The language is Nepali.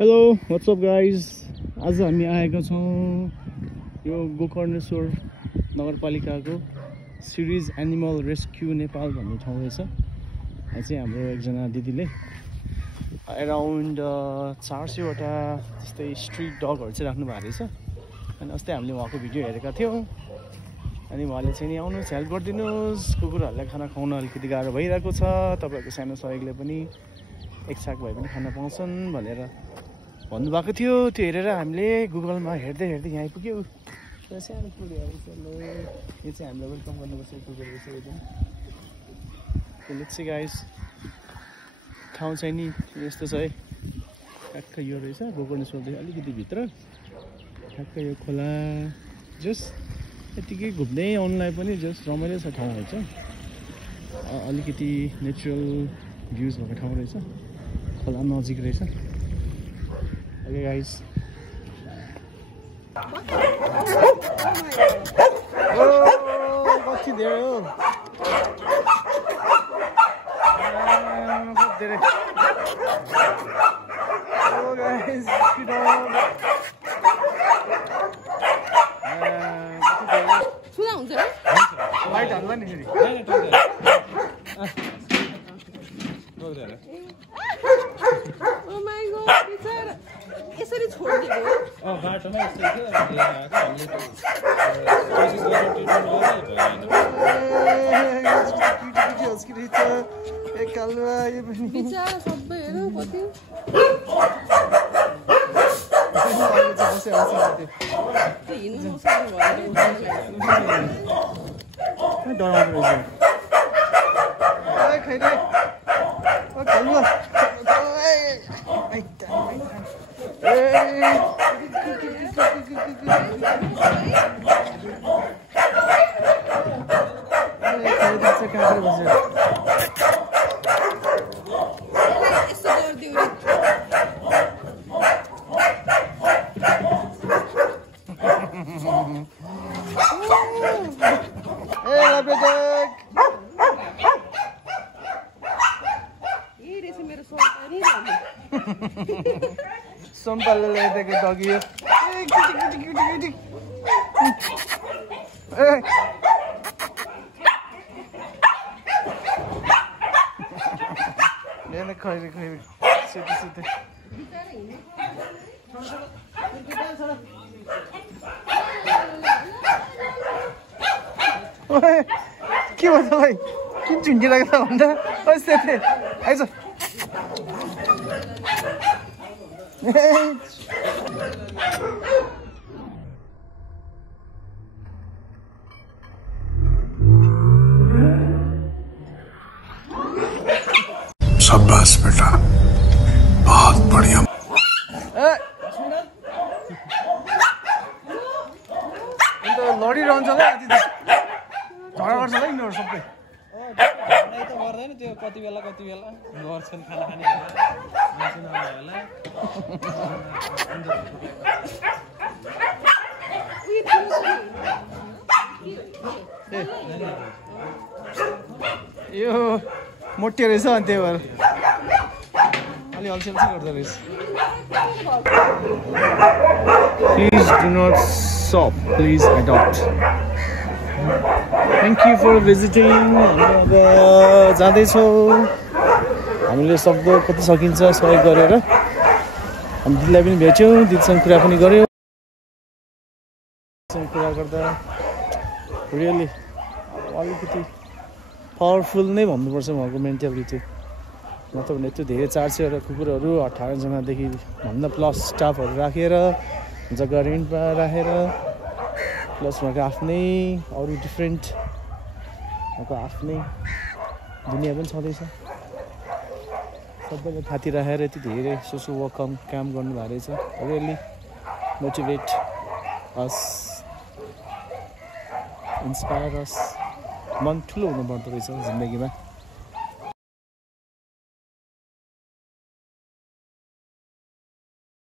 हेलो व्हाट्सअप गाइज आज हामी आएका छौँ यो गोकर्णेश्वर नगरपालिकाको सिरिज एनिमल रेस्क्यू नेपाल भन्ने ठाउँ रहेछ। यहाँ चाहिँ हाम्रो एकजना दिदीले एराउन्ड 400वटा जस्तै स्ट्रिट डगहरू चाहिँ राख्नु भएको रहेछ। अनि अस्ति हामीले उहाँको भिडियो हेरेका थियौँ। अनि उहाँले चाहिँ नि आउनुहोस् हेल्प गरिदिनुहोस्, कुकुरहरूलाई खाना खुवाउन अलिकति गाह्रो भइरहेको छ, तपाईँहरूको सानो सहयोगले पनि एक साग भए पनि खाना पाउँछन् भनेर भन्नुभएको थियो। त्यो हेरेर हामीले गुगलमा हेर्दै यहाँ आइपुग्यौँ। सानो कुकुर यो चाहिँ हामीलाई वेलकम गर्नुपर्छ कुकुर रहेछ एकदम। लेट्स सी गाइस, ठाउँ चाहिँ नि यस्तो छ है। ठ्याक्क यो रहेछ गोकर्णेश्वरदेखि अलिकति भित्र, ठ्याक्क यो खोला जस्ट यतिकै घुम्दै आउनुलाई पनि जस्ट रमाइलो छ ठाउँ रहेछ। अलिकति नेचुरल भ्युज भएको ठाउँ रहेछ, खोला नजिक रहेछ। Okay guys. Oh, what's he there? What did it? Oh guys, get on. 수다 언제? 라이트 안 나네 혜리. Oh my god, बिचारा यसरी छोड्दिएको हो। बाटोमा यस्तो थियो हामीले कोसिस गरेर बिचारा सबै हेर कति हिँड्नु सक्नु Sompalele लेके डॉगी है। ये ना खाई सीधे सीधे। ओए क्यों होता भाई? क्यों चुंगी लगता बंदा? बस सेफे ऐसा शाबाश बेटा, बहुत बढ़िया। लडिरहन्छ होला झगडा गर्छ होला यिनीहरू सबै। नै त गर्दैन त्यो कति बेला गर्छन् खाना खाने होला। यो मोटे रहेछ अनि त्यही भएर अलि अल्छी गर्दो रहेछ। Please do not stop, please adopt. Thank you for visiting. अब जाँदैछौँ हामीले सक्दो कति सकिन्छ सहयोग गरेर। हामी दिदीलाई पनि भेट्यौँ, दिदीसँग कुरा पनि गऱ्यौँ। कुरा गर्दा रियली अलिकति पावरफुल नै भन्नुपर्छ उहाँको मेन्टालिटी। नत्र भने यत्रो धेरै 400वटा कुकुरहरू 18जनादेखि भन्दा प्लस स्टाफहरू राखेर जग्गा रेन्टमा राखेर प्लस उहाँको आफ्नै अरू डिफ्रेन्ट उहाँको आफ्नै दुनियाँ पनि छँदैछ। सबैले थाती राखेर यति धेरै सोसो वर्क काम गर्नुभएको रहेछ। रियली मोटिभेट अस, इन्सपायर अस। मन ठुलो हुनुपर्दो रहेछ जिन्दगीमा।